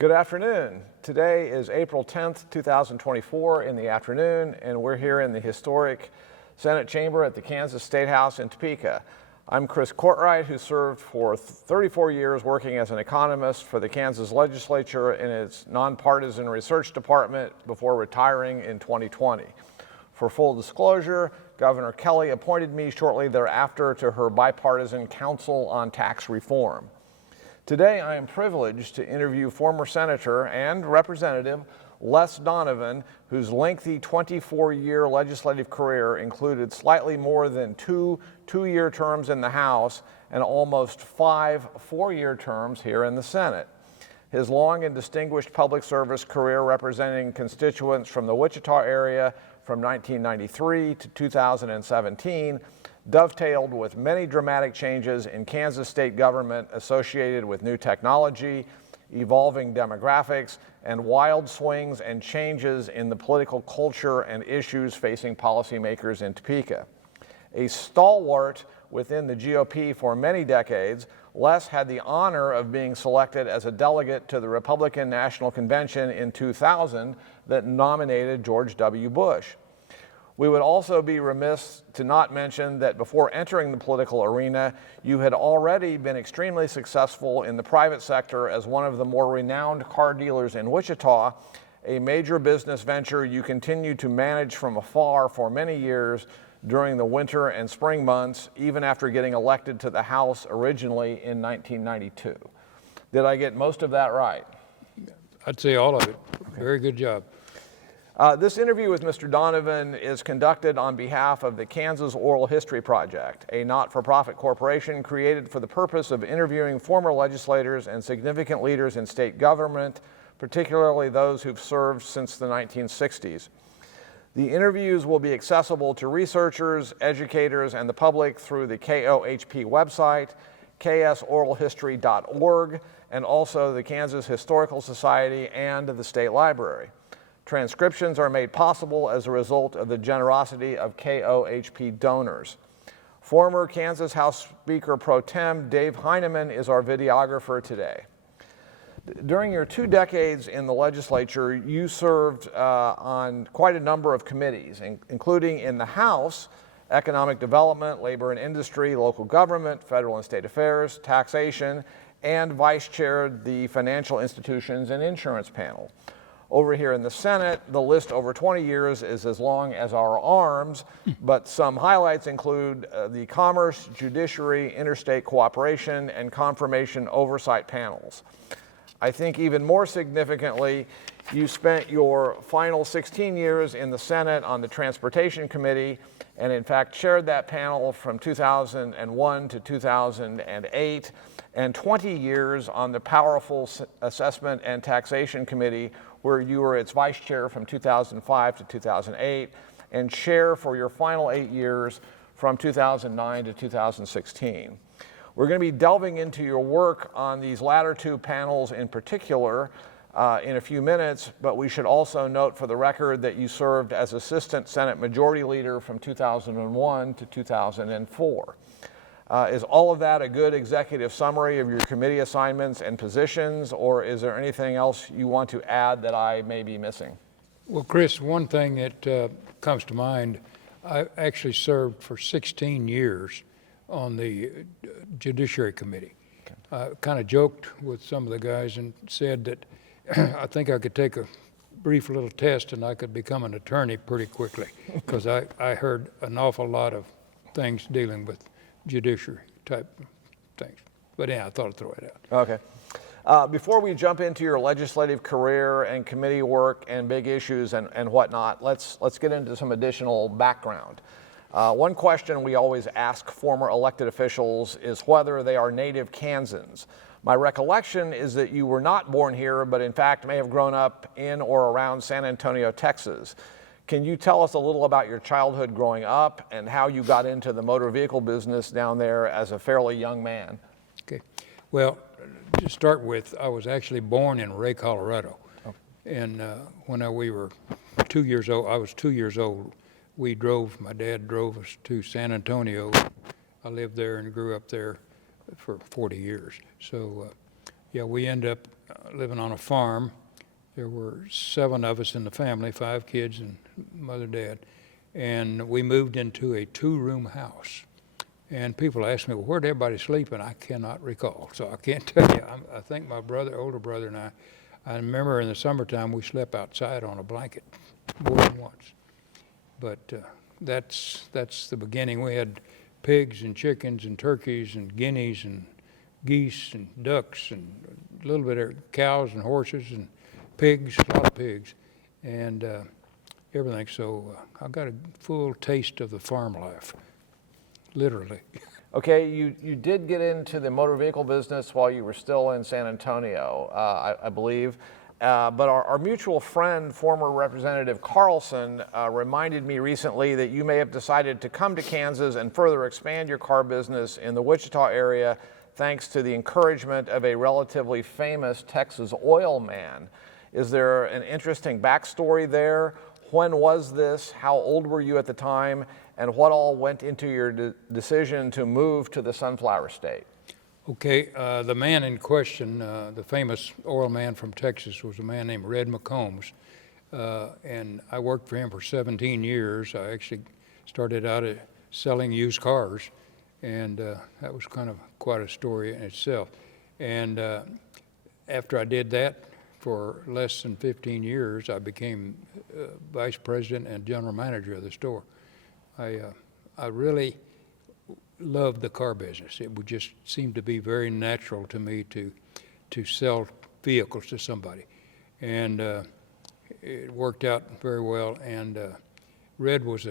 Good afternoon. Today is April 10th, 2024 in the afternoon, and we're here in the historic Senate chamber at the Kansas State House in Topeka. I'm Chris Courtwright, who served for 34 years working as an economist for the Kansas legislature in its nonpartisan research department before retiring in 2020. For full disclosure, Governor Kelly appointed me shortly thereafter to her bipartisan Council on Tax Reform. Today, I am privileged to interview former Senator and Representative Les Donovan, whose lengthy 24-year legislative career included slightly more than two-year terms in the House and almost 5 four-year terms here in the Senate. His long and distinguished public service career representing constituents from the Wichita area from 1993 to 2017 dovetailed with many dramatic changes in Kansas state government associated with new technology, evolving demographics, and wild swings and changes in the political culture and issues facing policymakers in Topeka. A stalwart within the GOP for many decades, Les had the honor of being selected as a delegate to the Republican National Convention in 2000 that nominated George W. Bush. We would also be remiss to not mention that before entering the political arena, you had already been extremely successful in the private sector as one of the more renowned car dealers in Wichita, a major business venture you continued to manage from afar for many years during the winter and spring months, even after getting elected to the House originally in 1992. Did I get most of that right? I'd say all of it. Okay. Very good job. This interview with Mr. Donovan is conducted on behalf of the Kansas Oral History Project, a not-for-profit corporation created for the purpose of interviewing former legislators and significant leaders in state government, particularly those who've served since the 1960s. The interviews will be accessible to researchers, educators, and the public through the KOHP website, ksoralhistory.org, and also the Kansas Historical Society and the State Library. Transcriptions are made possible as a result of the generosity of KOHP donors. Former Kansas House Speaker Pro Tem Dave Heineman is our videographer today. During your 2 decades in the legislature, you served on quite a number of committees, including in the House, Economic Development, Labor and Industry, Local Government, Federal and State Affairs, Taxation, and vice chaired the Financial Institutions and Insurance panel. Over here in the Senate, the list over 20 years is as long as our arms, but some highlights include the Commerce, Judiciary, Interstate Cooperation, and Confirmation Oversight panels. I think even more significantly, you spent your final 16 years in the Senate on the Transportation Committee, and in fact chaired that panel from 2001 to 2008, and 20 years on the powerful Assessment and Taxation Committee, where you were its vice chair from 2005 to 2008, and chair for your final 8 years from 2009 to 2016. We're going to be delving into your work on these latter 2 panels in particular in a few minutes, but we should also note for the record that you served as Assistant Senate Majority Leader from 2001 to 2004. Is all of that a good executive summary of your committee assignments and positions, or is there anything else you want to add that I may be missing? Well, Chris, one thing that comes to mind, I actually served for 16 years on the Judiciary Committee. Okay. I kind of joked with some of the guys and said that I think I could take a brief little test and I could become an attorney pretty quickly, because I heard an awful lot of things dealing with judiciary type things. But yeah, I thought I'd throw it out. Okay. Before we jump into your legislative career and committee work and big issues and whatnot, let's get into some additional background. One question we always ask former elected officials is whether they are native Kansans. My recollection is that you were not born here, but in fact may have grown up in or around San Antonio, Texas. Can you tell us a little about your childhood growing up and how you got into the motor vehicle business down there as a fairly young man? Okay. Well, to start with, I was actually born in Ray, Colorado. Oh. And when we were 2 years old, I was 2 years old, my dad drove us to San Antonio. I lived there and grew up there for 40 years. So, yeah, we ended up living on a farm. There were 7 of us in the family, 5 kids and mother, dad. And we moved into a 2-room house. And people ask me, well, where'd everybody sleep? And I cannot recall. So I can't tell you. I think my older brother and I remember in the summertime we slept outside on a blanket more than once. But that's the beginning. We had pigs and chickens and turkeys and guineas and geese and ducks and a little bit of cows and horses and pigs, a lot of pigs, and everything. So I got a full taste of the farm life, literally. Okay, you did get into the motor vehicle business while you were still in San Antonio, I believe. But our mutual friend, former Representative Carlson, reminded me recently that you may have decided to come to Kansas and further expand your car business in the Wichita area thanks to the encouragement of a relatively famous Texas oil man. Is there an interesting backstory there? When was this? How old were you at the time? And what all went into your decision to move to the Sunflower State? Okay, the man in question, the famous oil man from Texas, was a man named Red McCombs. And I worked for him for 17 years. I actually started out selling used cars, and that was kind of quite a story in itself. And after I did that for less than 15 years, I became vice president and general manager of the store. I really loved the car business. It would just seem to be very natural to me to sell vehicles to somebody. And it worked out very well. And Red was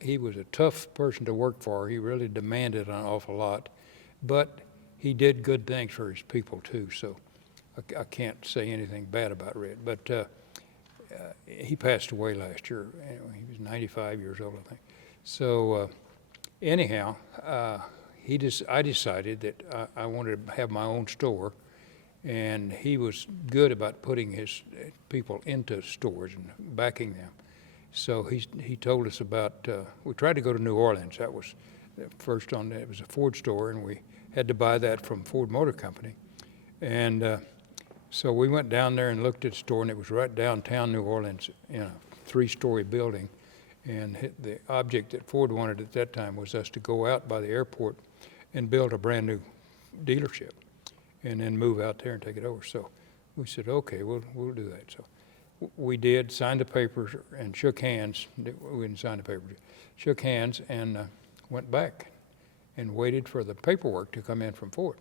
he was a tough person to work for. He really demanded an awful lot, but he did good things for his people too. So I can't say anything bad about Red. But he passed away last year. Anyway, he was 95 years old, I think. So anyhow, I decided that I wanted to have my own store, and he was good about putting his people into stores and backing them. So he told us about, we tried to go to New Orleans. That was first on, it was a Ford store, and we had to buy that from Ford Motor Company. And so we went down there and looked at the store, and it was right downtown New Orleans in a 3-story building. And the object that Ford wanted at that time was us to go out by the airport and build a brand new dealership and then move out there and take it over. So we said, okay, we'll do that. So we did, signed the papers and shook hands. We didn't sign the papers, shook hands and went back and waited for the paperwork to come in from Ford.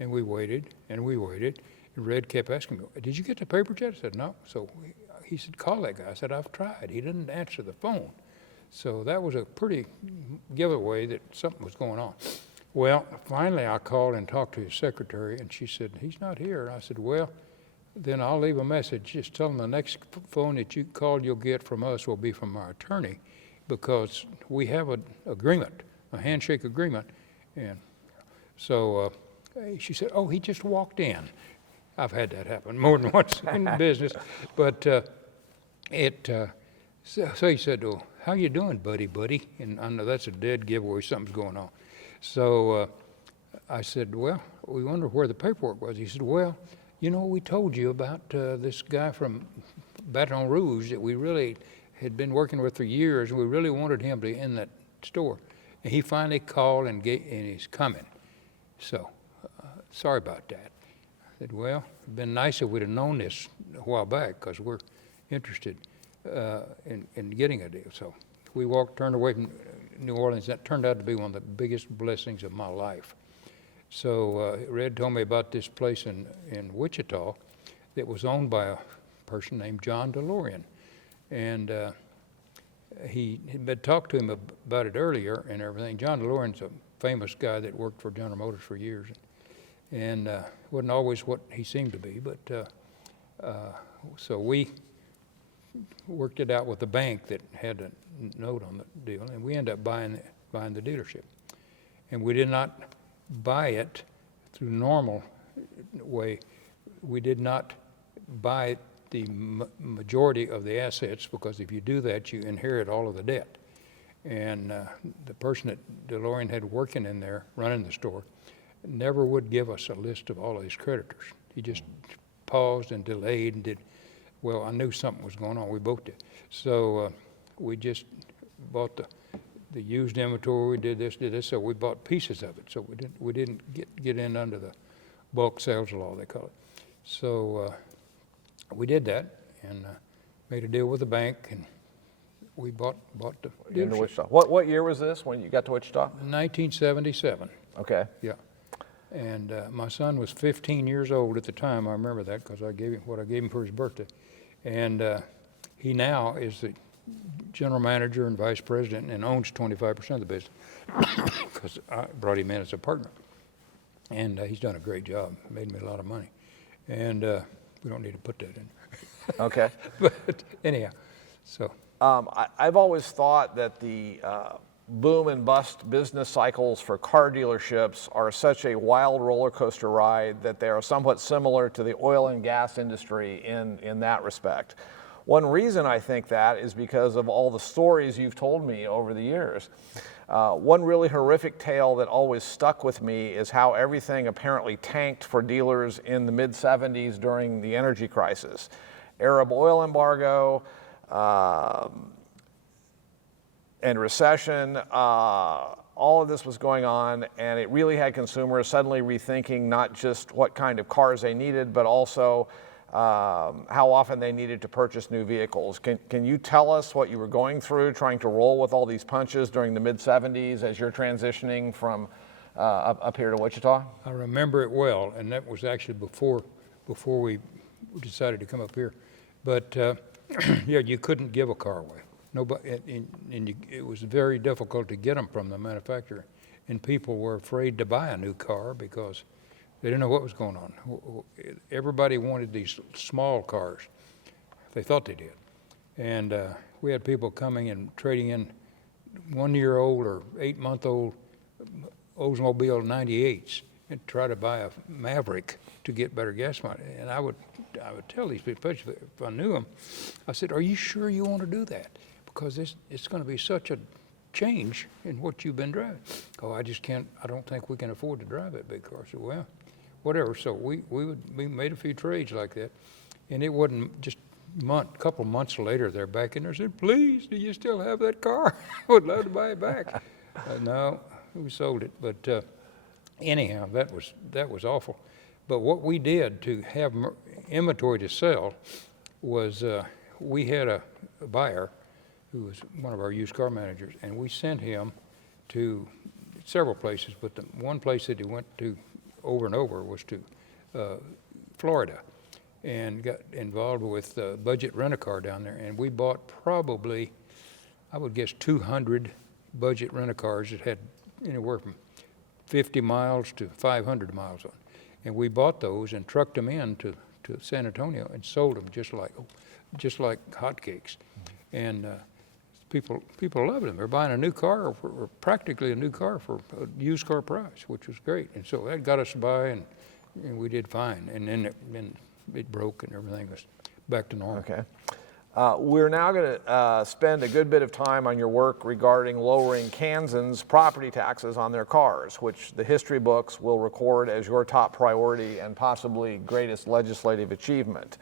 And we waited and we waited. And Red kept asking me, did you get the papers yet? I said, no. So he said, call that guy. I said, I've tried. He didn't answer the phone. So that was a pretty giveaway that something was going on. Well, finally I called and talked to his secretary, and she said, he's not here. And I said, well, then I'll leave a message. Just tell him the next phone that you call you'll get from us will be from our attorney, because we have an agreement, a handshake agreement. And so she said, oh, he just walked in. I've had that happen more than once in business. But so he said, oh, how you doing, buddy? And I know that's a dead giveaway, something's going on. So I said, well, we wonder where the paperwork was. He said, well, you know, we told you about this guy from Baton Rouge that we really had been working with for years, and we really wanted him to in that store. And he finally called and he's coming. So sorry about that. I said, well, it'd been nice if we'd have known this a while back, because we're interested in getting a deal. So we turned away from New Orleans. That turned out to be one of the biggest blessings of my life. So Red told me about this place in Wichita that was owned by a person named John DeLorean. And he had talked to him about it earlier and everything. John DeLorean's a famous guy that worked for General Motors for years. And wasn't always what he seemed to be, but so we worked it out with the bank that had a note on the deal, and we ended up buying the dealership. And we did not buy it through the normal way. We did not buy the majority of the assets, because if you do that, you inherit all of the debt. And the person that DeLorean had working in there, running the store, never would give us a list of all of his creditors. He just paused and delayed and well, I knew something was going on. We both did. So we just bought the used inventory. We did this. So we bought pieces of it. So we didn't get in under the bulk sales law, they call it. So we did that and made a deal with the bank, and we bought the Into dealership. Wichita. What year was this when you got to Wichita? 1977. Okay. Yeah. And my son was 15 years old at the time. I remember that because I gave him for his birthday. And he now is the general manager and vice president and owns 25% of the business because I brought him in as a partner. And he's done a great job, made me a lot of money. And we don't need to put that in. Okay. But anyhow, so. I've always thought that the boom and bust business cycles for car dealerships are such a wild roller coaster ride that they are somewhat similar to the oil and gas industry in that respect. One reason I think that is because of all the stories you've told me over the years. One really horrific tale that always stuck with me is how everything apparently tanked for dealers in the mid-'70s during the energy crisis. Arab oil embargo, and recession, all of this was going on, and it really had consumers suddenly rethinking not just what kind of cars they needed, but also how often they needed to purchase new vehicles. Can you tell us what you were going through trying to roll with all these punches during the mid-'70s as you're transitioning from up here to Wichita? I remember it well, and that was actually before we decided to come up here. But yeah, you couldn't give a car away. Nobody, it was very difficult to get them from the manufacturer, and people were afraid to buy a new car because they didn't know what was going on. Everybody wanted these small cars. They thought they did, and we had people coming and trading in 1-year-old or 8-month-old Oldsmobile 98s and try to buy a Maverick to get better gas money. And I would tell these people, especially if I knew them, I said, "Are you sure you want to do that? Because it's going to be such a change in what you've been driving." "Oh, I just can't. I don't think we can afford to drive that big car." I said, "Well, whatever." So we made a few trades like that, and it wasn't just a couple months later they're back in there and said, "Please, do you still have that car? I would love to buy it back." No, we sold it. But anyhow, that was awful. But what we did to have inventory to sell was we had a buyer who was one of our used car managers, and we sent him to several places, but the one place that he went to over and over was to Florida, and got involved with budget rent-a-car down there. And we bought probably, I would guess, 200 budget rent-a-cars that had anywhere from 50 miles to 500 miles on. And we bought those and trucked them in to San Antonio and sold them just like hotcakes. And people loved them. They're buying a new car, or practically a new car for a used car price, which was great. And so that got us by, and we did fine. And then it broke, and everything was back to normal. Okay. We're now going to spend a good bit of time on your work regarding lowering Kansans' property taxes on their cars, which the history books will record as your top priority and possibly greatest legislative achievement.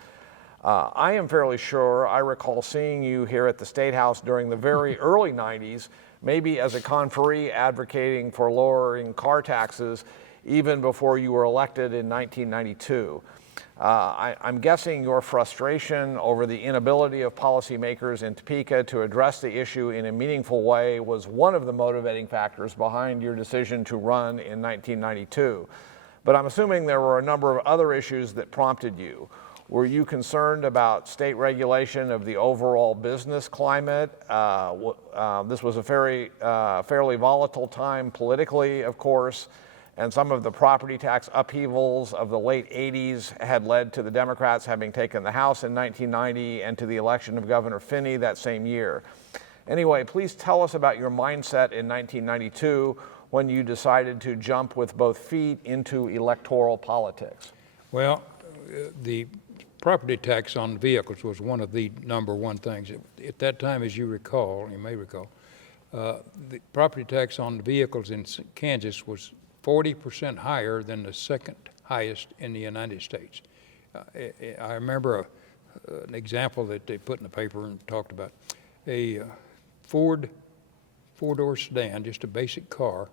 I am fairly sure I recall seeing you here at the State House during the very early 90s, maybe as a conferee advocating for lowering car taxes even before you were elected in 1992. I'm guessing your frustration over the inability of policymakers in Topeka to address the issue in a meaningful way was one of the motivating factors behind your decision to run in 1992. But I'm assuming there were a number of other issues that prompted you. Were you concerned about state regulation of the overall business climate? This was a fairly volatile time politically, of course, and some of the property tax upheavals of the late 80s had led to the Democrats having taken the House in 1990 and to the election of Governor Finney that same year. Anyway, please tell us about your mindset in 1992 when you decided to jump with both feet into electoral politics. Well, the property tax on vehicles was one of the number one things. At that time, as you may recall, the property tax on vehicles in Kansas was 40% higher than the second highest in the United States. I remember an example that they put in the paper and talked about a Ford four-door sedan, just a basic car.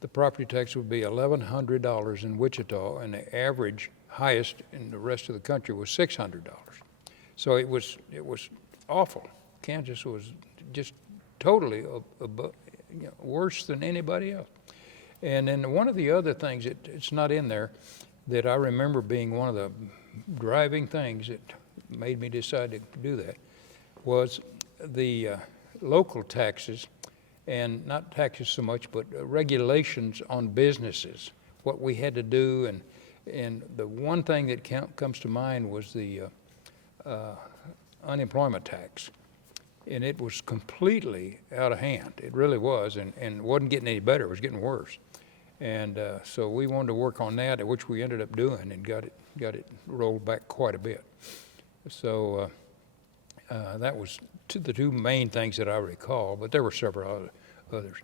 The property tax would be $1,100 in Wichita, and the average highest in the rest of the country was $600. So it was awful. Kansas was just totally worse than anybody else. And then one of the other things it's not in there that I remember being one of the driving things that made me decide to do that was the local taxes, and not taxes so much, but regulations on businesses, what we had to do. And the one thing that comes to mind was the unemployment tax. And it was completely out of hand. It really was, and wasn't getting any better. It was getting worse. And so we wanted to work on that, which we ended up doing, and got it rolled back quite a bit. So that was the two main things that I recall, but there were several others.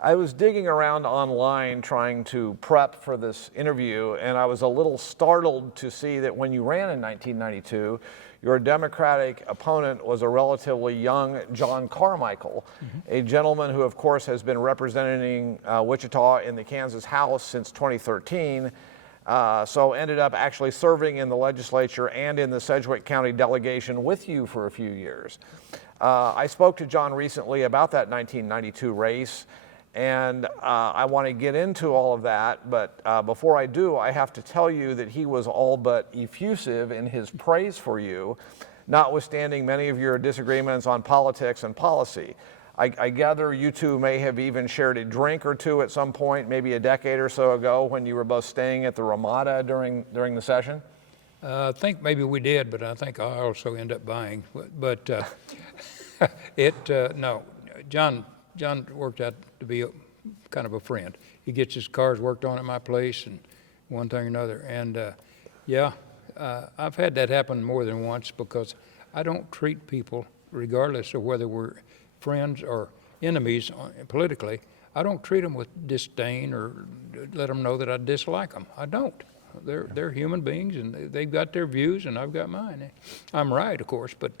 I was digging around online trying to prep for this interview, and I was a little startled to see that when you ran in 1992, your Democratic opponent was a relatively young John Carmichael, a gentleman who, of course, has been representing Wichita in the Kansas House since 2013, so ended up actually serving in the legislature and in the Sedgwick County delegation with you for a few years. I spoke to John recently about that 1992 race, and I want to get into all of that, but before I do, I have to tell you that he was all but effusive in his praise for you, notwithstanding many of your disagreements on politics and policy. I gather you two may have even shared a drink or two at some point, maybe a decade or so ago, when you were both staying at the Ramada during the session? I think maybe we did, but I think I also ended up buying. But no, John worked out to be kind of a friend. He gets his cars worked on at my place and one thing or another. And I've had that happen more than once because I don't treat people, regardless of whether we're friends or enemies politically, I don't treat them with disdain or let them know that I dislike them. I don't. They're human beings, and they've got their views, and I've got mine. I'm right, of course, but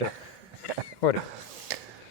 whatever.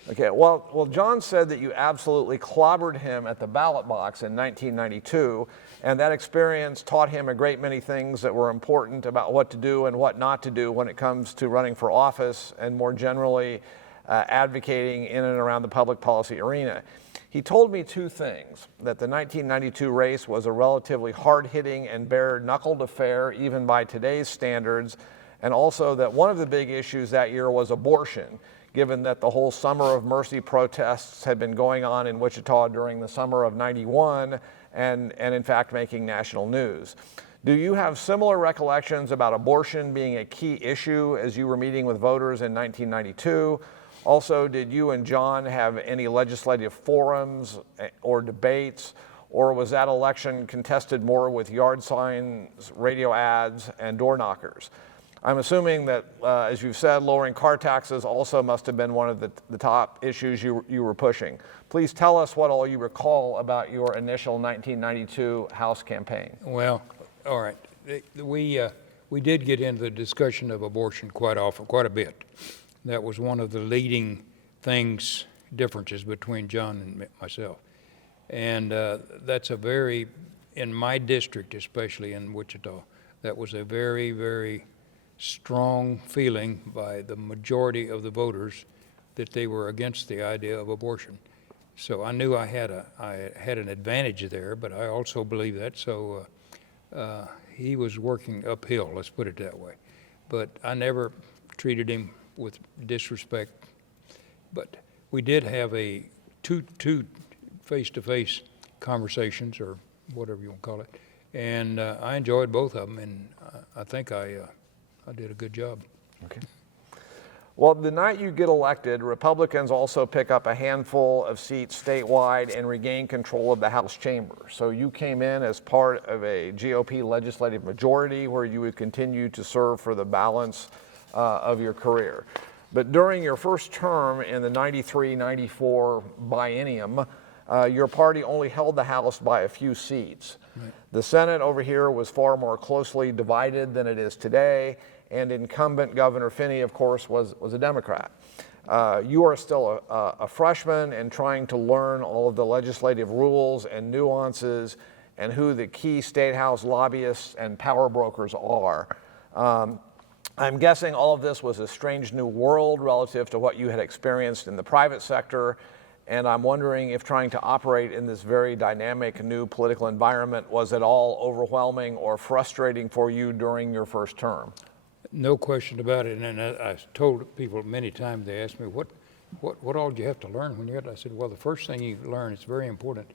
Okay, well, John said that you absolutely clobbered him at the ballot box in 1992, and that experience taught him a great many things that were important about what to do and what not to do when it comes to running for office and more generally advocating in and around the public policy arena. He told me two things: that the 1992 race was a relatively hard-hitting and bare-knuckled affair, even by today's standards, and also that one of the big issues that year was abortion, given that the whole Summer of Mercy protests had been going on in Wichita during the summer of '91 and in fact making national news. Do you have similar recollections about abortion being a key issue as you were meeting with voters in 1992? Also, did you and John have any legislative forums or debates, or was that election contested more with yard signs, radio ads, and door knockers? I'm assuming that, as you've said, lowering car taxes also must have been one of the top issues you were pushing. Please tell us what all you recall about your initial 1992 House campaign. Well, all right. We did get into the discussion of abortion quite often, quite a bit. That was one of the leading differences between John and myself. And that's in my district, especially in Wichita, that was a very, very strong feeling by the majority of the voters that they were against the idea of abortion. So I knew I had an advantage there, but I also believe that. So he was working uphill, let's put it that way. But I never treated him with disrespect. But we did have two face-to-face conversations, or whatever you want to call it, and I enjoyed both of them, and I think I did a good job. Okay. Well, the night you get elected, Republicans also pick up a handful of seats statewide and regain control of the House chamber. So you came in as part of a GOP legislative majority where you would continue to serve for the balance of your career. But during your first term in the 93-94 biennium, your party only held the House by a few seats. Right. The Senate over here was far more closely divided than it is today, and incumbent Governor Finney, of course, was a Democrat. You are still a freshman and trying to learn all of the legislative rules and nuances and who the key state house lobbyists and power brokers are. I'm guessing all of this was a strange new world relative to what you had experienced in the private sector, and I'm wondering if trying to operate in this very dynamic new political environment was at all overwhelming or frustrating for you during your first term. No question about it, and I've told people many times, they ask me, what all do you have to learn when you're at? I said, well, the first thing you learn, it's very important,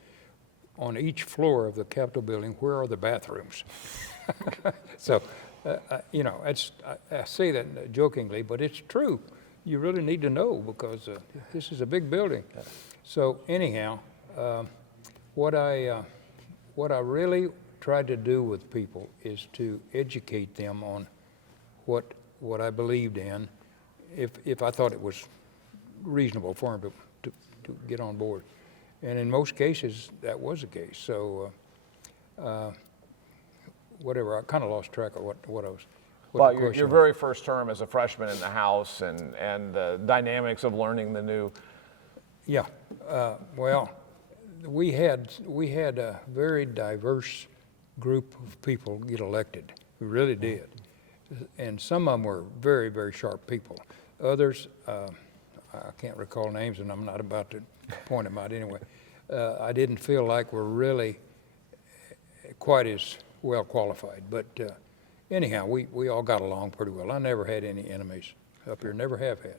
on each floor of the Capitol building, where are the bathrooms? So, you know, I say that jokingly, but it's true. You really need to know because this is a big building. So anyhow, what I really tried to do with people is to educate them on what I believed in, if I thought it was reasonable for them to get on board. And in most cases, that was the case. So whatever, I kind of lost track of what I was. Well, your very first term as a freshman in the House and the dynamics of learning the new. Yeah, well, we had a very diverse group of people get elected. We really did. And some of them were very, very sharp people. Others, I can't recall names, and I'm not about to point them out anyway. I didn't feel like we're really quite as well qualified. But anyhow, we all got along pretty well. I never had any enemies up here, never have had.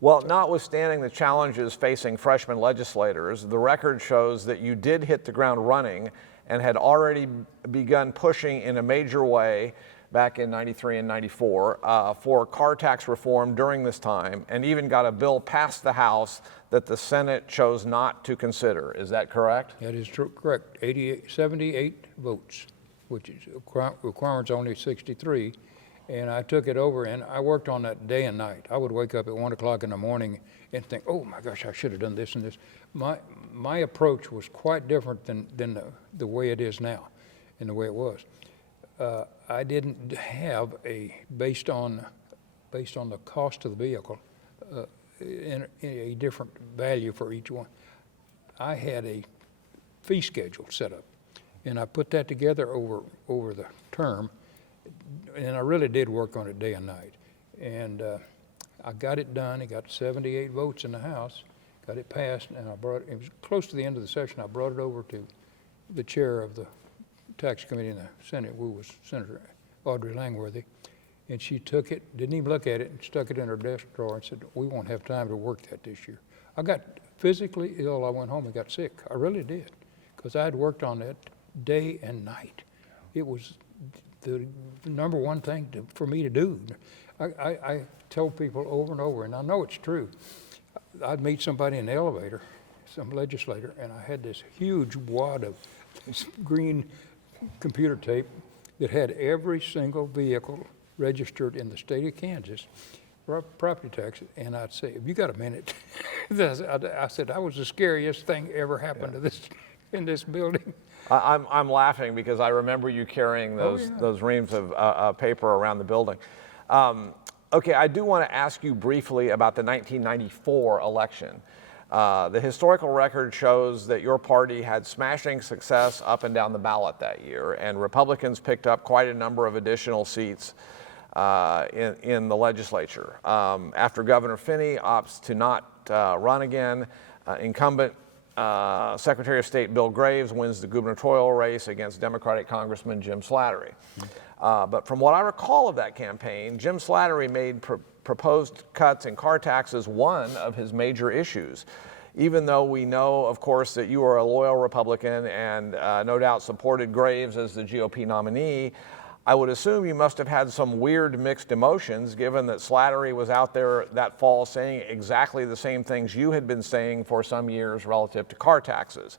Well, notwithstanding the challenges facing freshman legislators, the record shows that you did hit the ground running and had already begun pushing in a major way back in 93 and 94 for car tax reform during this time, and even got a bill passed the House that the Senate chose not to consider. Is that correct? That is true, correct. 78 votes, which is requirements only 63. And I took it over and I worked on that day and night. I would wake up at 1 o'clock in the morning and think, oh my gosh, I should have done this and this. My approach was quite different than the way it is now and the way it was. I didn't have based on the cost of the vehicle, in a different value for each one. I had a fee schedule set up, and I put that together over the term, and I really did work on it day and night. And I got it done. It got 78 votes in the House, got it passed, and it was close to the end of the session. I brought it over to the chair of the Tax Committee in the Senate, who was Senator Audrey Langworthy, and she took it, didn't even look at it, and stuck it in her desk drawer and said, we won't have time to work that this year. I got physically ill. I went home and got sick. I really did, because I had worked on that day and night. It was the number one thing for me to do. I tell people over and over, and I know it's true. I'd meet somebody in the elevator, some legislator, and I had this huge wad of this green computer tape that had every single vehicle registered in the state of Kansas for property tax. And I'd say, have you got a minute? I said, that was the scariest thing ever happened to this in this building. I'm laughing because I remember you carrying those reams of paper around the building. Okay, I do want to ask you briefly about the 1994 election. The historical record shows that your party had smashing success up and down the ballot that year, and Republicans picked up quite a number of additional seats in the legislature. After Governor Finney opts to not run again, incumbent Secretary of State Bill Graves wins the gubernatorial race against Democratic Congressman Jim Slattery. But from what I recall of that campaign, Jim Slattery made proposed cuts in car taxes one of his major issues. Even though we know, of course, that you are a loyal Republican and no doubt supported Graves as the GOP nominee, I would assume you must have had some weird mixed emotions given that Slattery was out there that fall saying exactly the same things you had been saying for some years relative to car taxes.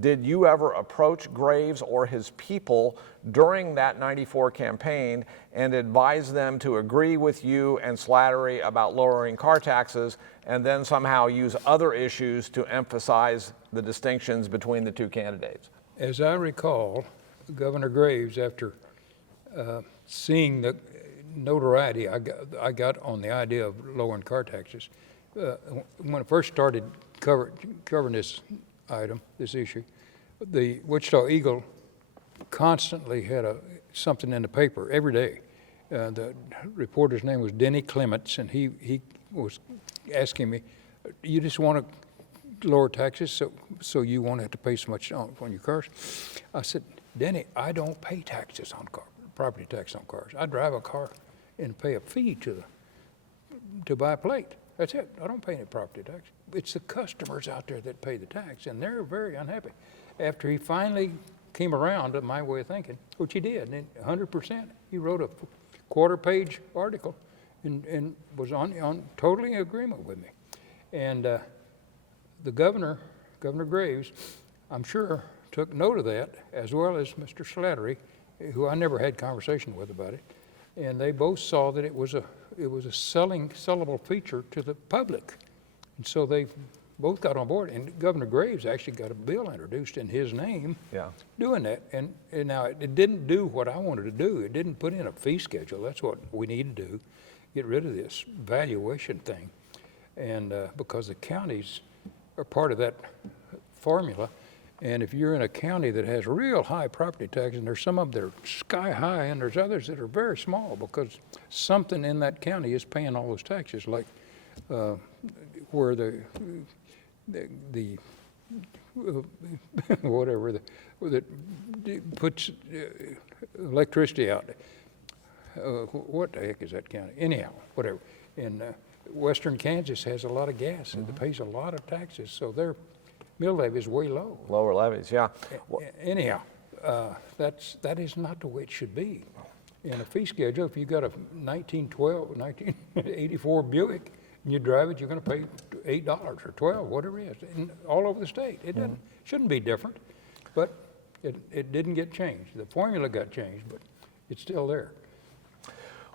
Did you ever approach Graves or his people during that 94 campaign and advise them to agree with you and Slattery about lowering car taxes, and then somehow use other issues to emphasize the distinctions between the two candidates? As I recall, Governor Graves, after seeing the notoriety I got on the idea of lowering car taxes, when I first started covering this item, this issue, the Wichita Eagle constantly had something in the paper every day. The reporter's name was Denny Clements, and he was asking me, "You just want to lower taxes so you won't have to pay so much on your cars?" I said, "Denny, I don't pay taxes on cars, property tax on cars. I drive a car and pay a fee to buy a plate. That's it. I don't pay any property tax. It's the customers out there that pay the tax, and they're very unhappy." After he finally came around to my way of thinking, which he did, and 100%, he wrote a quarter-page article and was on totally in agreement with me. And the Governor Graves, I'm sure, took note of that, as well as Mr. Slattery, who I never had conversation with about it. And they both saw that it was a sellable feature to the public. And so they both got on board, and Governor Graves actually got a bill introduced in his name doing that. And now it didn't do what I wanted to do. It didn't put in a fee schedule. That's what we need to do, get rid of this valuation thing. And because the counties are part of that formula, and if you're in a county that has real high property taxes, and there's some of them that are sky high, and there's others that are very small because something in that county is paying all those taxes, like where the whatever that puts electricity out. What the heck is that county? Anyhow, whatever. And western Kansas has a lot of gas and it pays a lot of taxes, so their mill levy is way low. Lower levies, yeah. Anyhow, that is not the way it should be. In a fee schedule, if you got a 1984 Buick and you drive it, you're going to pay $8 or $12, whatever it is, all over the state. It shouldn't be different, but it didn't get changed. The formula got changed, but it's still there.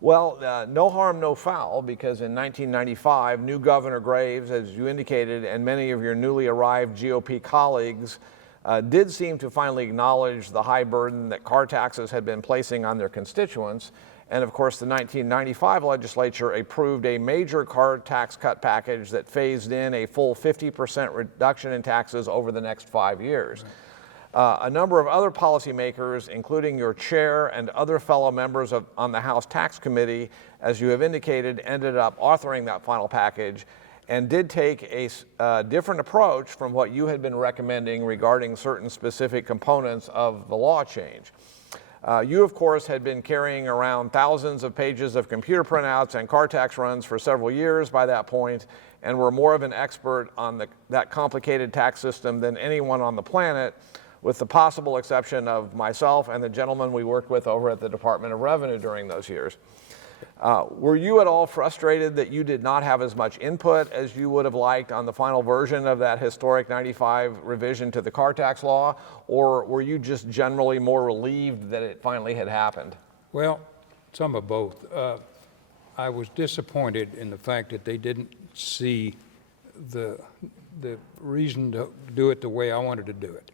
Well, no harm, no foul, because in 1995, new Governor Graves, as you indicated, and many of your newly arrived GOP colleagues did seem to finally acknowledge the high burden that car taxes had been placing on their constituents. And of course, the 1995 legislature approved a major car tax cut package that phased in a full 50% reduction in taxes over the next 5 years. A number of other policymakers, including your chair and other fellow members on the House Tax Committee, as you have indicated, ended up authoring that final package and did take a different approach from what you had been recommending regarding certain specific components of the law change. You, of course, had been carrying around thousands of pages of computer printouts and car tax runs for several years by that point, and were more of an expert on that complicated tax system than anyone on the planet, with the possible exception of myself and the gentleman we worked with over at the Department of Revenue during those years. Were you at all frustrated that you did not have as much input as you would have liked on the final version of that historic 95 revision to the car tax law, or were you just generally more relieved that it finally had happened? Well, some of both. I was disappointed in the fact that they didn't see the reason to do it the way I wanted to do it.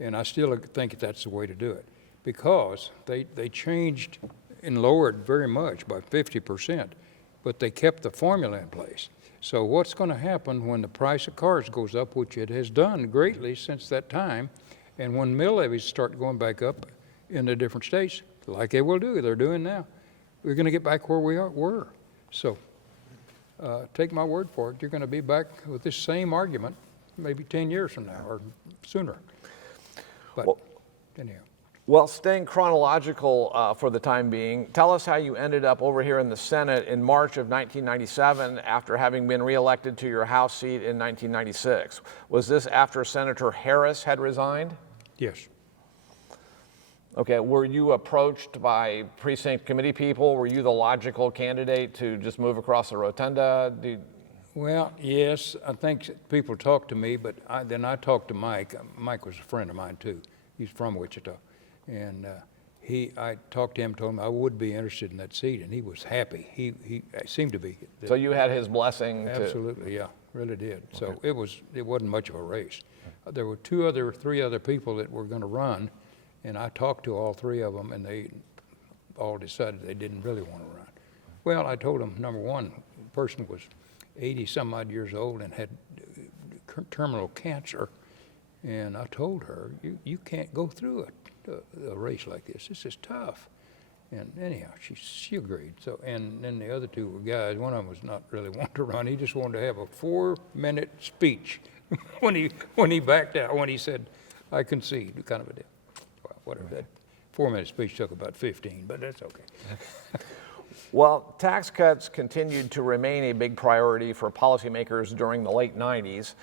And I still think that's the way to do it, because they changed and lowered very much by 50%, but they kept the formula in place. So what's going to happen when the price of cars goes up, which it has done greatly since that time, and when mill levies start going back up in the different states, like they will do, they're doing now, we're going to get back where we were. So take my word for it, you're going to be back with this same argument maybe 10 years from now or sooner. But anyhow. Well, staying chronological for the time being, tell us how you ended up over here in the Senate in March of 1997 after having been reelected to your House seat in 1996. Was this after Senator Harris had resigned? Yes. Okay, were you approached by precinct committee people? Were you the logical candidate to just move across the rotunda? Well, yes, I think people talk to me, but then I talked to Mike. Mike was a friend of mine too. He's from Wichita, and I talked to him, told him I would be interested in that seat, and he was happy. He seemed to be. So you had his blessing to... Absolutely, yeah, really did. So it wasn't much of a race. There were three other people that were going to run, and I talked to all three of them, and they all decided they didn't really want to run. Well, I told them, number one, the person was 80-some-odd years old and had terminal cancer, and I told her, you can't go through a race like this. This is tough. And anyhow, she agreed. So, and then the other two were guys. One of them was not really wanting to run. He just wanted to have a 4-minute speech when he backed out, when he said, I concede, kind of a deal. Well, whatever, that 4-minute speech took about 15, but that's okay. Well, tax cuts continued to remain a big priority for policymakers during the late 90s,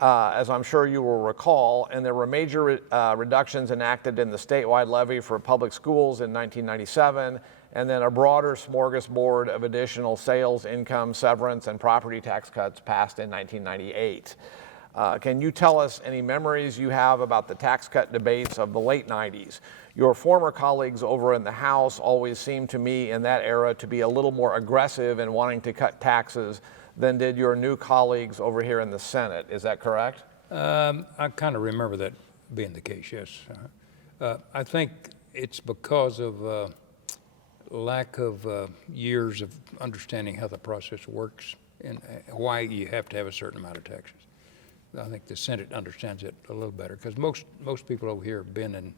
as I'm sure you will recall, and there were major reductions enacted in the statewide levy for public schools in 1997, and then a broader smorgasbord of additional sales, income, severance, and property tax cuts passed in 1998. Can you tell us any memories you have about the tax cut debates of the late 90s? Your former colleagues over in the House always seemed to me in that era to be a little more aggressive in wanting to cut taxes than did your new colleagues over here in the Senate. Is that correct? I kind of remember that being the case, yes. I think it's because of lack of years of understanding how the process works and why you have to have a certain amount of taxes. I think the Senate understands it a little better because most people over here have been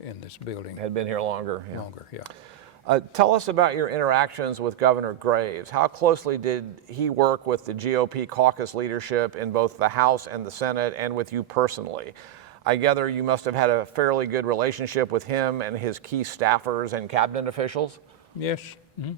in this building. Had been here longer. Yeah. Longer, yeah. Tell us about your interactions with Governor Graves. How closely did he work with the GOP caucus leadership in both the House and the Senate and with you personally? I gather you must have had a fairly good relationship with him and his key staffers and cabinet officials? Yes. Mm-hmm.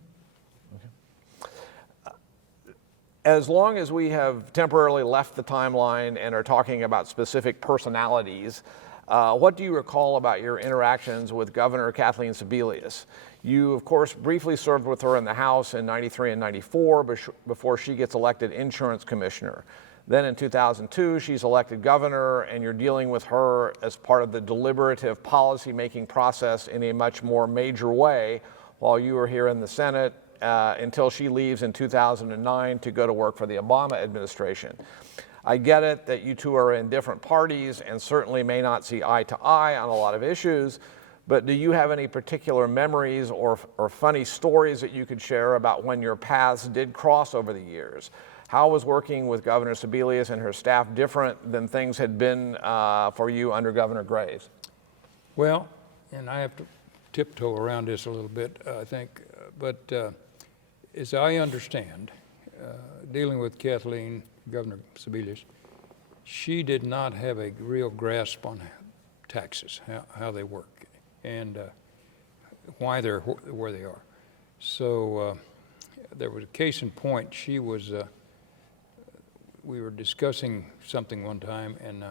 As long as we have temporarily left the timeline and are talking about specific personalities, what do you recall about your interactions with Governor Kathleen Sebelius? You, of course, briefly served with her in the House in 93 and 94 before she gets elected insurance commissioner. Then in 2002, she's elected governor, and you're dealing with her as part of the deliberative policy-making process in a much more major way while you were here in the Senate until she leaves in 2009 to go to work for the Obama administration. I get it that you two are in different parties and certainly may not see eye to eye on a lot of issues, but do you have any particular memories or funny stories that you could share about when your paths did cross over the years? How was working with Governor Sebelius and her staff different than things had been for you under Governor Graves? Well, and I have to tiptoe around this a little bit, I think, but as I understand, dealing with Kathleen, Governor Sebelius, she did not have a real grasp on taxes, how they work, and why they're where they are. So there was a case in point. We were discussing something one time, and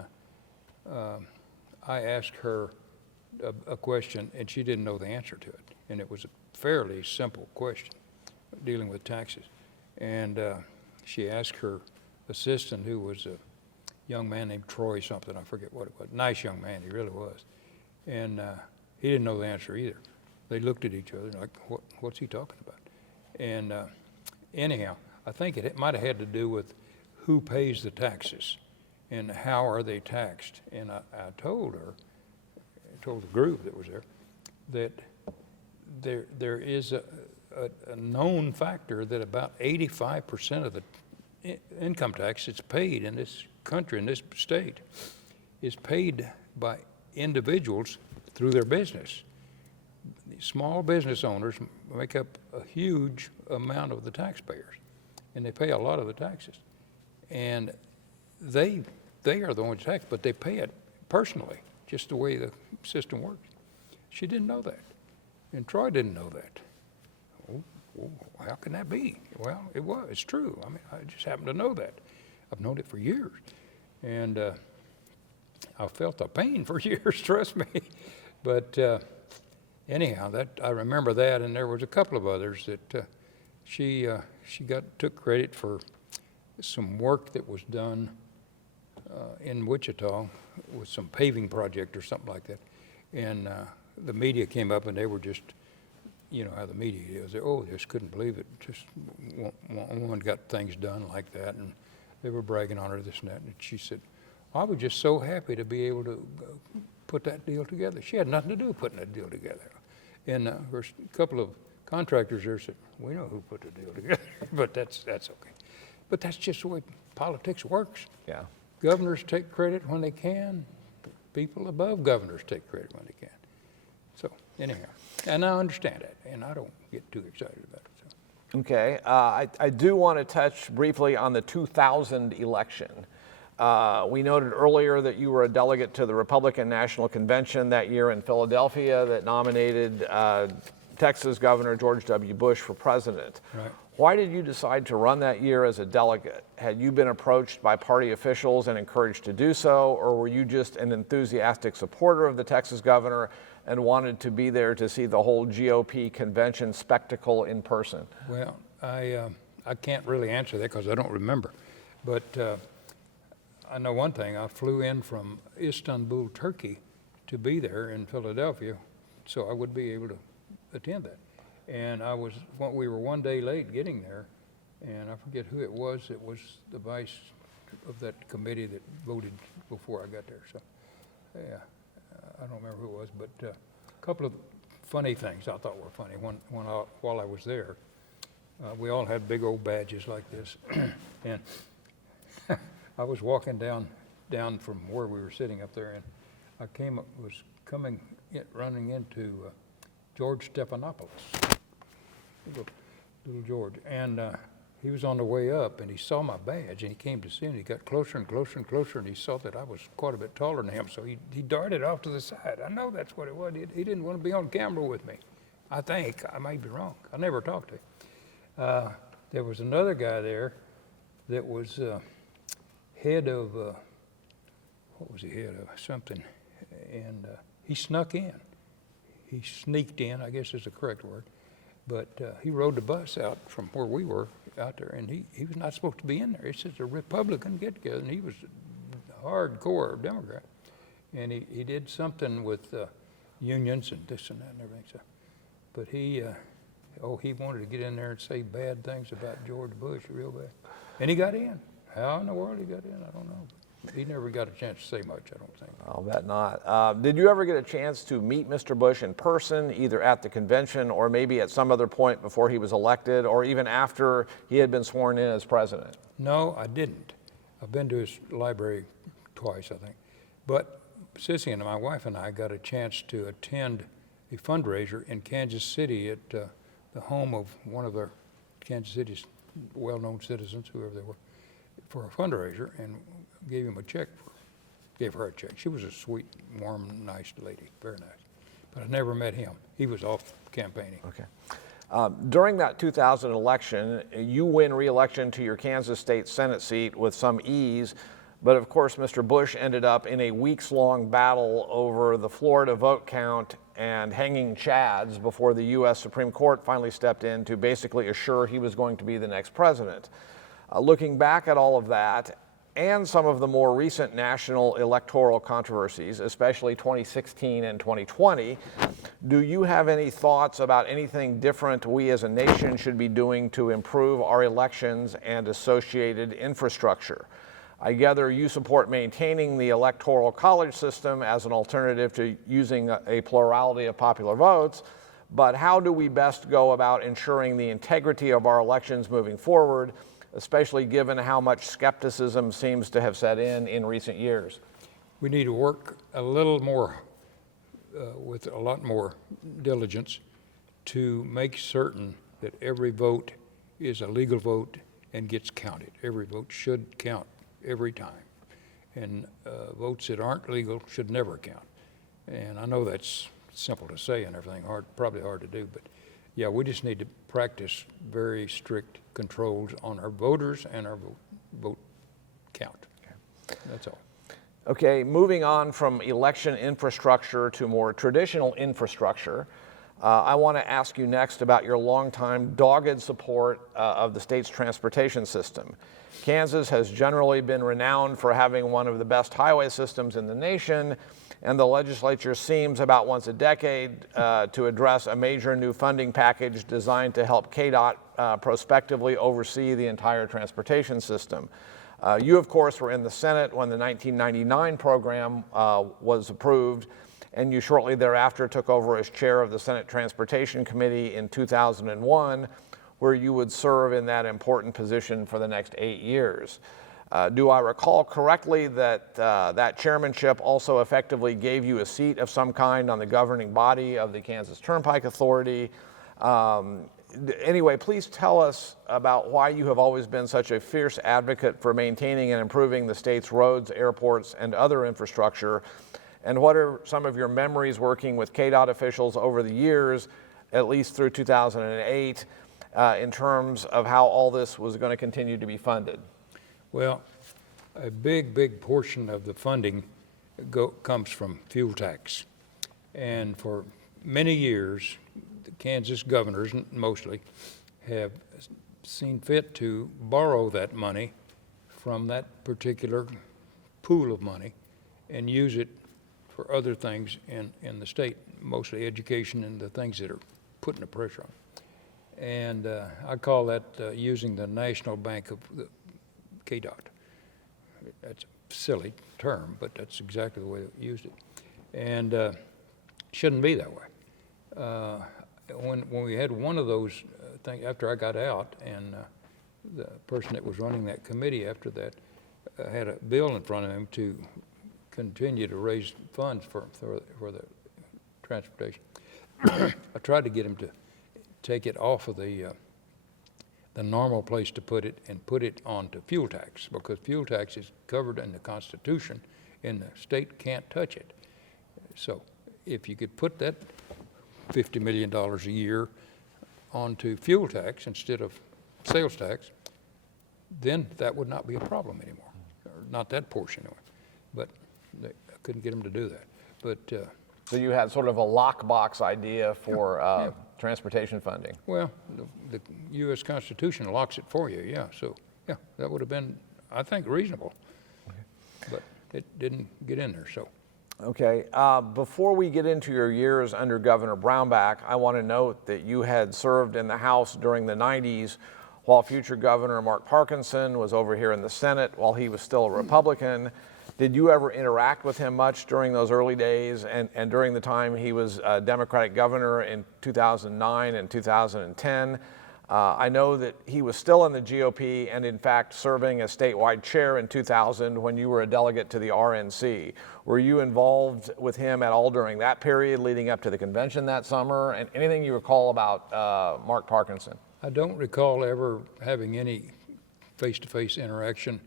I asked her a question, and she didn't know the answer to it, and it was a fairly simple question dealing with taxes. And she asked her assistant, who was a young man named Troy something, I forget what it was, nice young man, he really was. And he didn't know the answer either. They looked at each other like, what's he talking about? And anyhow, I think it might have had to do with who pays the taxes and how are they taxed. And I told her, I told the group that was there, that there is a known factor that about 85% of the income tax that's paid in this country, in this state, is paid by individuals through their business. Small business owners make up a huge amount of the taxpayers, and they pay a lot of the taxes. And they are the ones taxed, but they pay it personally, just the way the system works. She didn't know that, and Troy didn't know that. Well, how can that be? Well, it's true. I mean, I just happen to know that. I've known it for years. And I felt the pain for years, trust me. But anyhow, I remember that, and there was a couple of others that she took credit for some work that was done in Wichita with some paving project or something like that. And the media came up and they were just, you know how the media is. They, oh, just couldn't believe it. Just one got things done like that. And they were bragging on her, this and that. And she said, I was just so happy to be able to put that deal together. She had nothing to do with putting that deal together. And there's a couple of contractors there said, we know who put the deal together, but that's okay. But that's just the way politics works. Yeah. Governors take credit when they can. People above governors take credit when they can. So anyhow, and I understand that, and I don't get too excited about it. So. Okay. I do want to touch briefly on the 2000 election. We noted earlier that you were a delegate to the Republican National Convention that year in Philadelphia that nominated Texas Governor George W. Bush for president. Right. Why did you decide to run that year as a delegate? Had you been approached by party officials and encouraged to do so, or were you just an enthusiastic supporter of the Texas governor and wanted to be there to see the whole GOP convention spectacle in person? Well, I can't really answer that because I don't remember. But I know one thing. I flew in from Istanbul, Turkey, to be there in Philadelphia, so I would be able to attend that. And we were one day late getting there, and I forget who it was. It was the vice of that committee that voted before I got there. So, yeah, I don't remember who it was, but a couple of funny things I thought were funny. While I was there, we all had big old badges like this, and I was walking down from where we were sitting up there, and I running into George Stephanopoulos, little George, and he was on the way up, and he saw my badge, and he came to see me, and he got closer and closer and closer, and he saw that I was quite a bit taller than him, so he darted off to the side. I know that's what it was. He didn't want to be on camera with me. I think. I may be wrong. I never talked to him. There was another guy there that was head of, what was he head of? Something, and he snuck in. He sneaked in, I guess is the correct word, but he rode the bus out from where we were out there, and he was not supposed to be in there. It's just a Republican get-together, and he was a hardcore Democrat, and he did something with unions and this and that and everything. So, but he wanted to get in there and say bad things about George Bush real bad, and he got in. How in the world he got in, I don't know. He never got a chance to say much, I don't think. I'll bet not. Did you ever get a chance to meet Mr. Bush in person, either at the convention or maybe at some other point before he was elected or even after he had been sworn in as president? No, I didn't. I've been to his library twice, I think. But Sissy and my wife and I got a chance to attend a fundraiser in Kansas City at the home of one of the Kansas City's well-known citizens, whoever they were, for a fundraiser, and gave her a check. She was a sweet, warm, nice lady, very nice. But I never met him. He was off campaigning. Okay. During that 2000 election, you win re-election to your Kansas State Senate seat with some ease, but of course Mr. Bush ended up in a weeks-long battle over the Florida vote count and hanging chads before the U.S. Supreme Court finally stepped in to basically assure he was going to be the next president. Looking back at all of that, and some of the more recent national electoral controversies, especially 2016 and 2020, do you have any thoughts about anything different we as a nation should be doing to improve our elections and associated infrastructure? I gather you support maintaining the electoral college system as an alternative to using a plurality of popular votes, but how do we best go about ensuring the integrity of our elections moving forward, especially given how much skepticism seems to have set in recent years? We need to work a little more, with a lot more diligence, to make certain that every vote is a legal vote and gets counted. Every vote should count every time. And votes that aren't legal should never count. And I know that's simple to say and everything, probably hard to do, but yeah, we just need to practice very strict controls on our voters and our vote count. Okay. That's all. Okay, moving on from election infrastructure to more traditional infrastructure. I want to ask you next about your longtime dogged support of the state's transportation system. Kansas has generally been renowned for having one of the best highway systems in the nation, and the legislature seems about once a decade to address a major new funding package designed to help KDOT prospectively oversee the entire transportation system. You, of course, were in the Senate when the 1999 program was approved, and you shortly thereafter took over as chair of the Senate Transportation Committee in 2001, where you would serve in that important position for the next 8 years. Do I recall correctly that that chairmanship also effectively gave you a seat of some kind on the governing body of the Kansas Turnpike Authority? Anyway, please tell us about why you have always been such a fierce advocate for maintaining and improving the state's roads, airports, and other infrastructure, and what are some of your memories working with KDOT officials over the years, at least through 2008, in terms of how all this was going to continue to be funded? Well, a big portion of the funding comes from fuel tax. And for many years, the Kansas governors, mostly, have seen fit to borrow that money from that particular pool of money and use it for other things in the state, mostly education and the things that are putting the pressure on. And I call that using the national bank of the KDOT. That's a silly term, but that's exactly the way they used it. And shouldn't be that way. When we had one of those things, after I got out, and the person that was running that committee after that had a bill in front of him to continue to raise funds for the transportation. I tried to get him to take it off of the normal place to put it and put it onto fuel tax, because fuel tax is covered in the Constitution and the state can't touch it. So if you could put that $50 million a year onto fuel tax instead of sales tax, then that would not be a problem anymore, or not that portion anyway. But I couldn't get him to do that. But so you had sort of a lockbox idea for transportation funding. Well, the U.S. Constitution locks it for you, yeah. So, yeah, that would have been, I think, reasonable. Okay. But it didn't get in there, so. Okay. Before we get into your years under Governor Brownback, I want to note that you had served in the House during the 90s while future Governor Mark Parkinson was over here in the Senate while he was still a Republican. Did you ever interact with him much during those early days and during the time he was Democratic governor in 2009 and 2010? I know that he was still in the GOP and in fact serving as statewide chair in 2000 when you were a delegate to the RNC. Were you involved with him at all during that period leading up to the convention that summer? And anything you recall about Mark Parkinson? I don't recall ever having any face-to-face interaction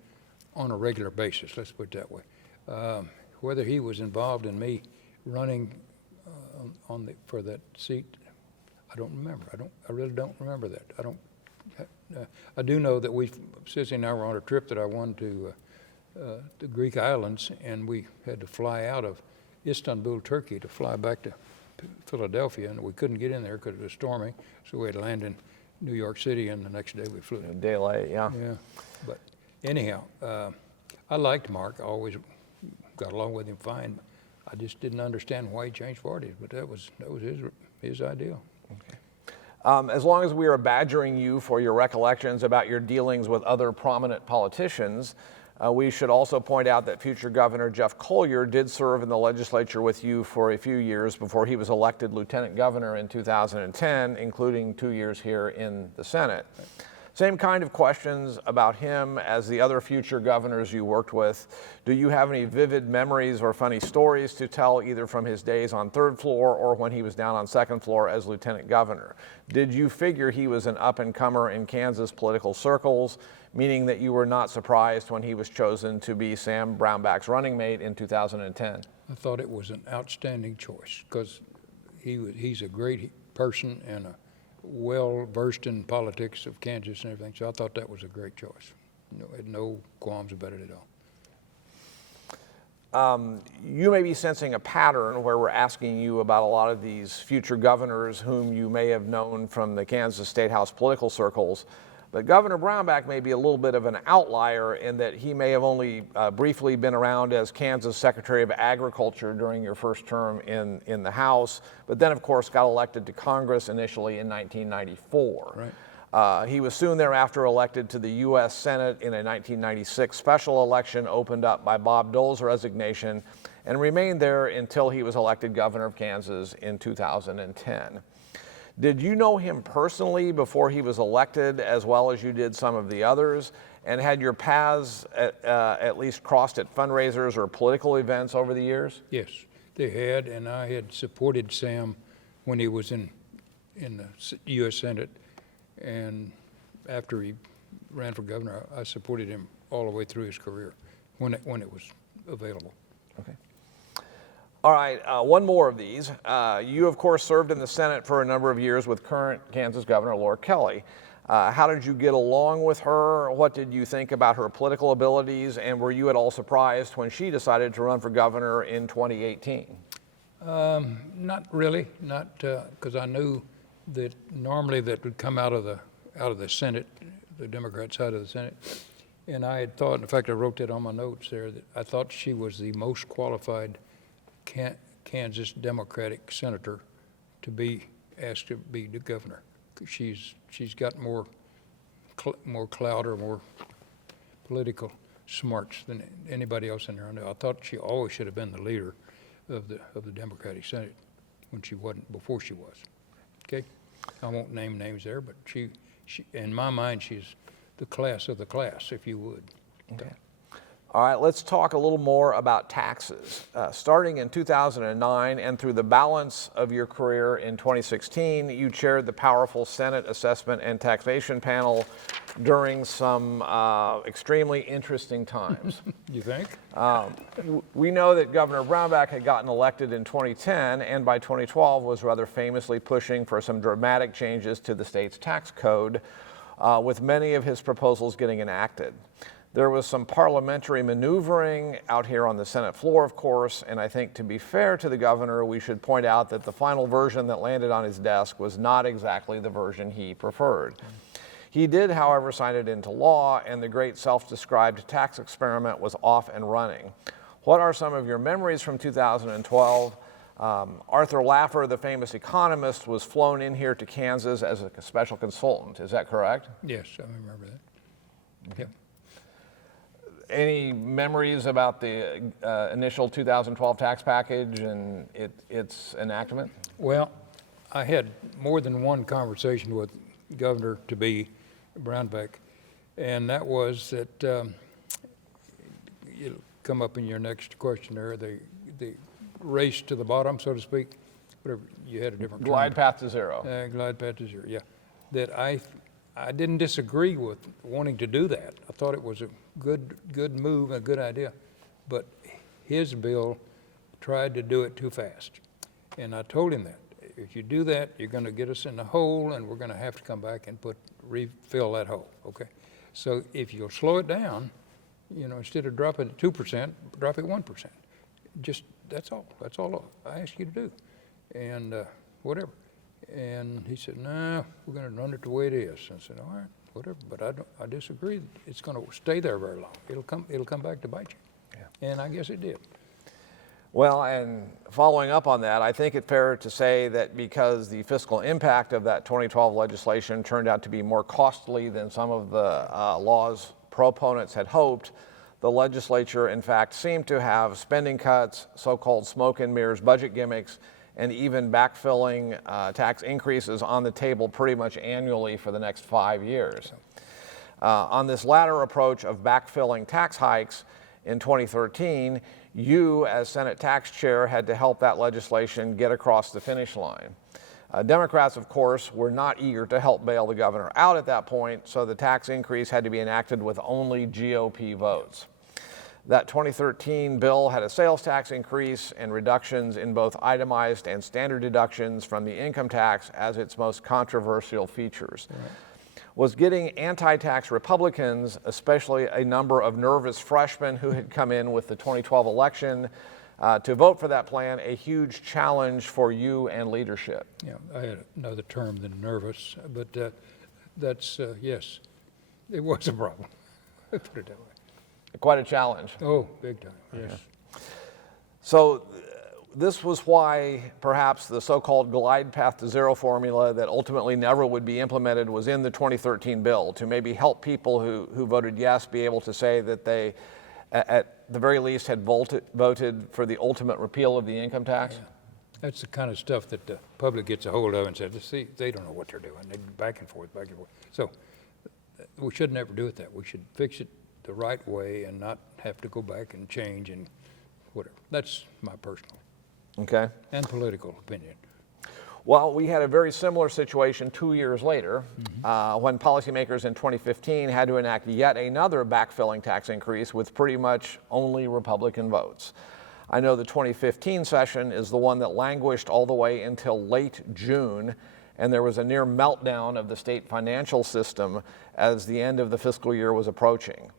on a regular basis, let's put it that way. Whether he was involved in me running for that seat, I don't remember. I really don't remember that. I do know that Sissy and I were on a trip that I won to the Greek islands, and we had to fly out of Istanbul, Turkey, to fly back to Philadelphia, and we couldn't get in there because it was stormy, so we had to land in New York City, and the next day we flew. A day late, yeah. Yeah, but anyhow, I liked Mark. I always got along with him fine. I just didn't understand why he changed parties, but that was his ideal. Okay. As long as we are badgering you for your recollections about your dealings with other prominent politicians, we should also point out that future Governor Jeff Collier did serve in the legislature with you for a few years before he was elected lieutenant governor in 2010, including 2 years here in the Senate. Same kind of questions about him as the other future governors you worked with. Do you have any vivid memories or funny stories to tell either from his days on third floor or when he was down on second floor as lieutenant governor? Did you figure he was an up-and-comer in Kansas political circles, meaning that you were not surprised when he was chosen to be Sam Brownback's running mate in 2010? I thought it was an outstanding choice because he's a great person and a well-versed in politics of Kansas and everything, so I thought that was a great choice. Had no qualms about it at You may be sensing a pattern where we're asking you about a lot of these future governors whom you may have known from the Kansas State House political circles. But Governor Brownback may be a little bit of an outlier in that he may have only briefly been around as Kansas Secretary of Agriculture during your first term in the House, but then, of course, got elected to Congress initially in 1994. Right. He was soon thereafter elected to the U.S. Senate in a 1996 special election opened up by Bob Dole's resignation and remained there until he was elected governor of Kansas in 2010. Did you know him personally before he was elected as well as you did some of the others? And had your paths at least crossed at fundraisers or political events over the years? Yes, they had, and I had supported Sam when he was in the U.S. Senate. And after he ran for governor, I supported him all the way through his career when it was available. Okay. All right, one more of these. You, of course, served in the Senate for a number of years with current Kansas Governor Laura Kelly. How did you get along with her? What did you think about her political abilities? And were you at all surprised when she decided to run for governor in 2018? Not really, not because I knew that normally that would come out of the Senate, the Democrat side of the Senate. And I had thought, in fact, I wrote that on my notes there, that I thought she was the most qualified Kansas Democratic senator to be asked to be the governor. She's got more clout or more political smarts than anybody else in there. I thought she always should have been the leader of the Democratic Senate when she wasn't, before she was. Okay, I won't name names there, but she in my mind, she's the class of the class, if you would. Okay. All right, let's talk a little more about taxes. Starting in 2009 and through the balance of your career in 2016, you chaired the powerful Senate Assessment and Taxation Panel during some extremely interesting times. You think? We know that Governor Brownback had gotten elected in 2010 and by 2012 was rather famously pushing for some dramatic changes to the state's tax code, with many of his proposals getting enacted. There was some parliamentary maneuvering out here on the Senate floor, of course, and I think to be fair to the governor, we should point out that the final version that landed on his desk was not exactly the version he preferred. He did, however, sign it into law, and the great self-described tax experiment was off and running. What are some of your memories from 2012? Arthur Laffer, the famous economist, was flown in here to Kansas as a special consultant. Is that correct? Yes, I remember that. Okay. Yep. Any memories about the initial 2012 tax package and its enactment? Well, I had more than one conversation with Governor-to-be Brownback, and that was that it'll come up in your next question there, the race to the bottom, so to speak, whatever, you had a different term. Glide path to zero. Glide path to zero, yeah. That I didn't disagree with wanting to do that. I thought it was a good move, a good idea. But his bill tried to do it too fast. And I told him that. If you do that, you're going to get us in the hole, and we're going to have to come back and refill that hole, okay? So if you'll slow it down, you know, instead of dropping it 2%, drop it 1%. Just, that's all I ask you to do. And whatever. And he said, no, we're going to run it the way it is. I said, all right, whatever, but I disagree. It's going to stay there very long. It'll come back to bite you. Yeah. And I guess it did. Well, and following up on that, I think it's fair to say that because the fiscal impact of that 2012 legislation turned out to be more costly than some of the law's proponents had hoped, the legislature, in fact, seemed to have spending cuts, so-called smoke and mirrors budget gimmicks, and even backfilling tax increases on the table pretty much annually for the next 5 years. On this latter approach of backfilling tax hikes in 2013, you, as Senate tax chair, had to help that legislation get across the finish line. Democrats, of course, were not eager to help bail the governor out at that point, so the tax increase had to be enacted with only GOP votes. That 2013 bill had a sales tax increase and reductions in both itemized and standard deductions from the income tax as its most controversial features. Right. was getting anti-tax Republicans, especially a number of nervous freshmen who had come in with the 2012 election, to vote for that plan, a huge challenge for you and leadership. Yeah, I had another term than nervous, but that's, yes, it was a problem. Put it that way. Quite a challenge. Oh, big time, yes. So this was why perhaps the so-called glide path to zero formula that ultimately never would be implemented was in the 2013 bill, to maybe help people who voted yes be able to say that they, at the very least, had voted for the ultimate repeal of the income tax. Yeah. That's the kind of stuff that the public gets a hold of and says, see, they don't know what they're doing. They back and forth, back and forth. So we should never do it that. We should fix it the right way and not have to go back and change and whatever. That's my personal and political opinion. Well, we had a very similar situation 2 years later when policymakers in 2015 had to enact yet another backfilling tax increase with pretty much only Republican votes. I know the 2015 session is the one that languished all the way until late June, and there was a near meltdown of the state financial system as the end of the fiscal year was approaching.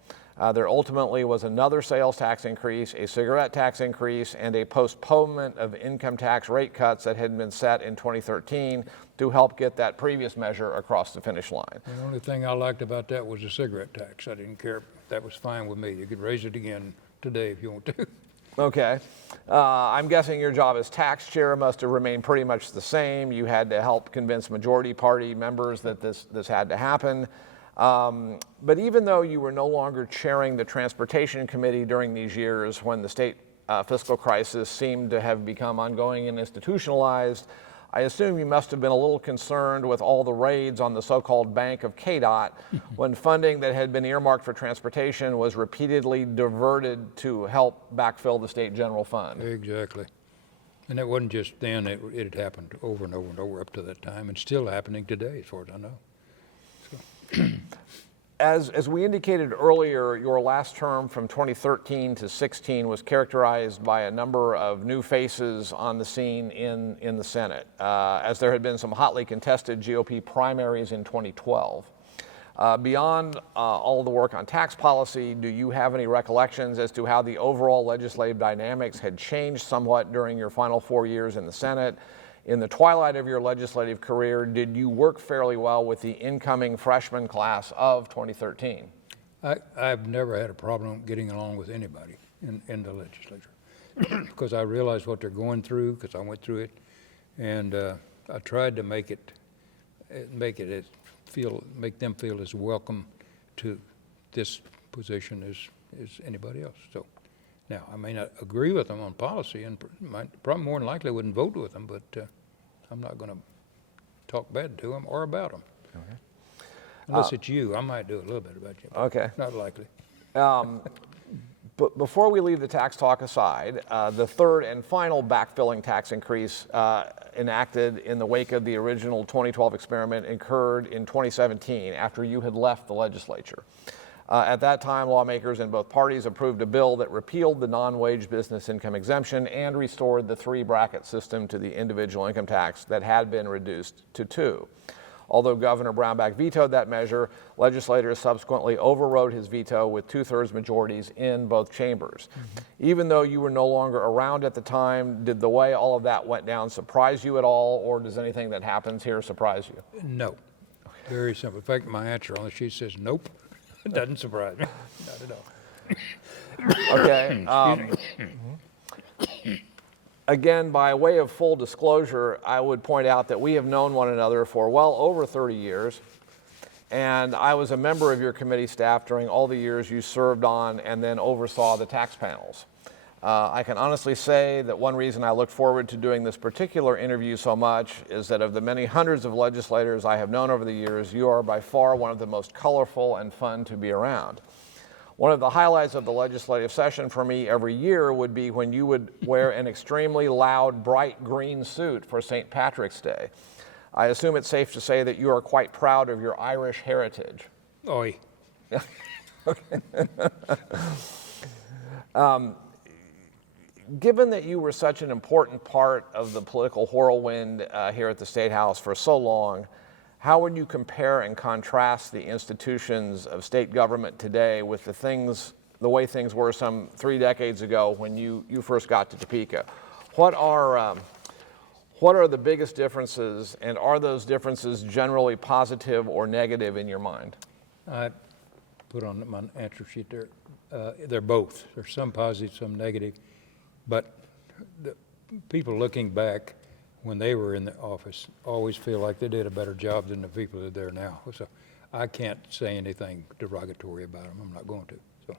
There ultimately was another sales tax increase, a cigarette tax increase, and a postponement of income tax rate cuts that had been set in 2013 to help get that previous measure across the finish line. The only thing I liked about that was the cigarette tax. I didn't care. That was fine with me. You could raise it again today if you want to. Okay. I'm guessing your job as tax chair must have remained pretty much the same. You had to help convince majority party members that this had to happen. But even though you were no longer chairing the Transportation Committee during these years when the state fiscal crisis seemed to have become ongoing and institutionalized, I assume you must have been a little concerned with all the raids on the so-called Bank of KDOT when funding that had been earmarked for transportation was repeatedly diverted to help backfill the state general fund. Exactly. And it wasn't just then. It had happened over and over and over up to that time, and still happening today, as far as I know. As we indicated earlier, your last term from 2013 to 16 was characterized by a number of new faces on the scene in the Senate, as there had been some hotly contested GOP primaries in 2012. Beyond all the work on tax policy, do you have any recollections as to how the overall legislative dynamics had changed somewhat during your final 4 years in the Senate? In the twilight of your legislative career, did you work fairly well with the incoming freshman class of 2013? I've never had a problem getting along with anybody in the legislature because I realize what they're going through because I went through it, and I tried to make them feel as welcome to this position as anybody else. So now I may not agree with them on policy, and probably more than likely wouldn't vote with them, but I'm not going to talk bad to them or about them. Okay. Unless it's you, I might do a little bit about you. Okay. Not likely. But before we leave the tax talk aside, the third and final backfilling tax increase enacted in the wake of the original 2012 experiment occurred in 2017 after you had left the legislature. At that time, lawmakers in both parties approved a bill that repealed the non-wage business income exemption and restored the 3-bracket system to the individual income tax that had been reduced to 2. Although Governor Brownback vetoed that measure, legislators subsequently overrode his veto with 2/3 majorities in both chambers. Even though you were no longer around at the time, did the way all of that went down surprise you at all, or does anything that happens here surprise you? No. Very simple. In fact, my answer on the sheet says nope. It doesn't surprise me. Not at all. Okay. Again, by way of full disclosure, I would point out that we have known one another for well over 30 years, and I was a member of your committee staff during all the years you served on and then oversaw the tax panels. I can honestly say that one reason I look forward to doing this particular interview so much is that of the many hundreds of legislators I have known over the years, you are by far one of the most colorful and fun to be around. One of the highlights of the legislative session for me every year would be when you would wear an extremely loud, bright green suit for St. Patrick's Day. I assume it's safe to say that you are quite proud of your Irish heritage. Oi. Okay. Given that you were such an important part of the political whirlwind here at the State House for so long, how would you compare and contrast the institutions of state government today with the way things were some 3 decades ago when you first got to Topeka? What are the biggest differences, and are those differences generally positive or negative in your mind? I put on my answer sheet there, they're both. There's some positive, some negative, but the people looking back when they were in the office always feel like they did a better job than the people that are there now. So I can't say anything derogatory about them. I'm not going to. So.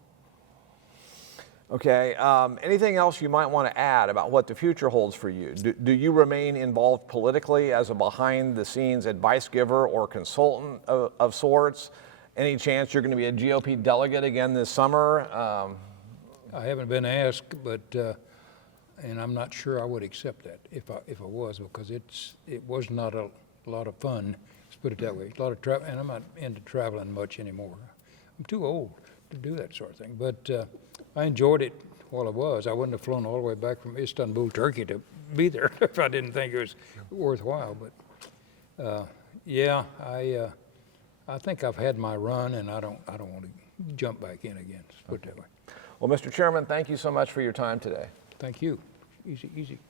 Okay, anything else you might want to add about what the future holds for you? Do you remain involved politically as a behind-the-scenes advice giver or consultant of sorts? Any chance you're going to be a GOP delegate again this summer? I haven't been asked, but and I'm not sure I would accept that if I was, because it was not a lot of fun. Let's put it that way. A lot of travel, and I'm not into traveling much anymore. I'm too old to do that sort of thing. But I enjoyed it while I was. I wouldn't have flown all the way back from Istanbul, Turkey, to be there if I didn't think it was worthwhile. But yeah, I think I've had my run, and I don't want to jump back in again. Let's put it that way. Well, Mr. Chairman, thank you so much for your time today. Thank you. Easy, easy.